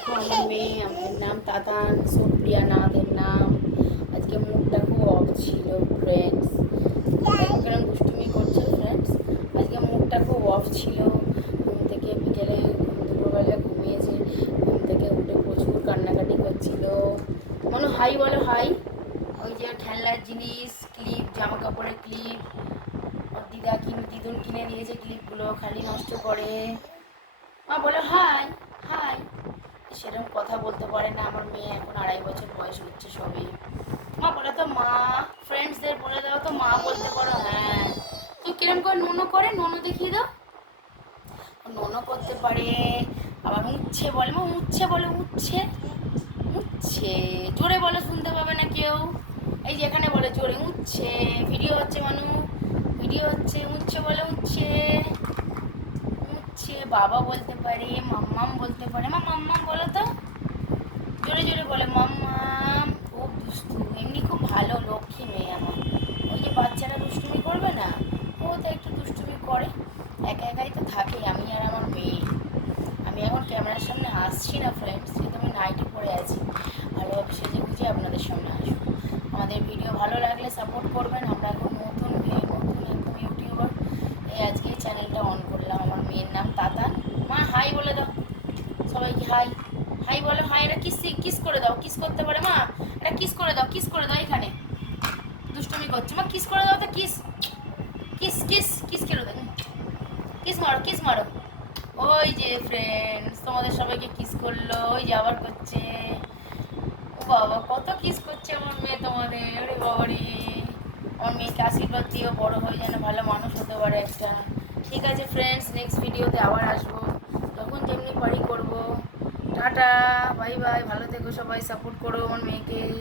দেখো আমার মেয়ে, আমার নাম তাতান সুপ্রিয়া নাথের নাম। আজকে মুডটা খুব অফ ছিল ফ্রেন্ডস। দেখো কিরম দুষ্টুমি করছে ফ্রেন্ডস। আজকে মুডটা খুব অফ ছিল। ঘুম থেকে বিকেলে দুপুরবেলা ঘুমিয়েছে, ঘুম থেকে উঠে প্রচুর কান্নাকাটি করছিল। মনে হাই বলো হাই। ওই যে খেলনার জিনিস, ক্লিপ, জামা কাপড়ের ক্লিপ ওর দিদুন কিনে দিয়েছে। ক্লিপগুলো খালি নষ্ট করে। মা বলো হাই হাই। সেরকম কথা বলতে পারে না আমার মেয়ে, এখন 2.5 বছর বয়স হচ্ছে সবে। মা বলে তো মা, ফ্রেন্ডসদের বলে দাও তো মা বলতে পারো। হ্যাঁ, তুই কিরম করে নোনো করে, নোনো দেখিয়ে দাও। নোনো করতে পারে, আবার উচ্ছে বলে। মা উচ্ছে বলে, উচ্ছে উচ্ছে জোরে বলে, শুনতে পাবে না কেউ। এই যে এখানে বলে জোরে উচ্ছে। ভিডিও হচ্ছে মানু, ভিডিও হচ্ছে। উচ্ছে বলে, উচ্ছে উচ্ছে। বাবা বলতে পারে, মাম্মাম বলতে পারে। মা মাম্মাম বলো তো, জোরে জোরে বলে মাম্মাম। খুব দুষ্টু, এমনি খুব ভালো লক্ষ্মী মেয়ে আমার। ওই যে বাচ্চারা দুষ্টুমি করবে না, ও তো একটু দুষ্টুমি করে। একা একাই তো থাকে আমি আর আমার মেয়ে। আমি এখন ক্যামেরার সামনে আসছি না ফ্রেন্ডস, কিন্তু আমি নাইটি পরে আছি। ভালোভাবে সেজে গুজে আপনাদের সামনে আসবো। আমাদের ভিডিও ভালো লাগলে সাপোর্ট করবেন। আমরা এখন নতুন একদম ইউটিউবার। এই আজকে চ্যানেলটা অন করলাম। আমার মেয়ের নাম তাতান। মা হাই বলে দাও সবাইকে, হাই হাই বলো। হাই, এটা কিস কিস করে দাও। কিস করতে পারে মা, এটা কিস করে দাও, কিস করে দাও। এখানে দুষ্টুমি করছে মা, কিস করে দাও তো। কিস কিস কিস কিস করে দাও। কিস মারো, কিস মারো। ওই যে ফ্রেন্ডস, তোমাদের সবাইকে কিস করলো। ওই যে আবার করছে। ও বাবা, কত কিস করছে আমার মেয়ে তোমাদের। ওরে বাবারি, আমার মেয়েকে আশীর্বাদ দিও, বড় হয়ে যেন ভালো মানুষ হতে পারে একটা। ঠিক আছে ফ্রেন্ডস, নেক্সট ভিডিওতে আবার আসবো। তখন যেমনি পারি করবো। টাটা, বাই বাই, ভালো থেকো সবাই, সাপোর্ট করো আমার মেয়েকে।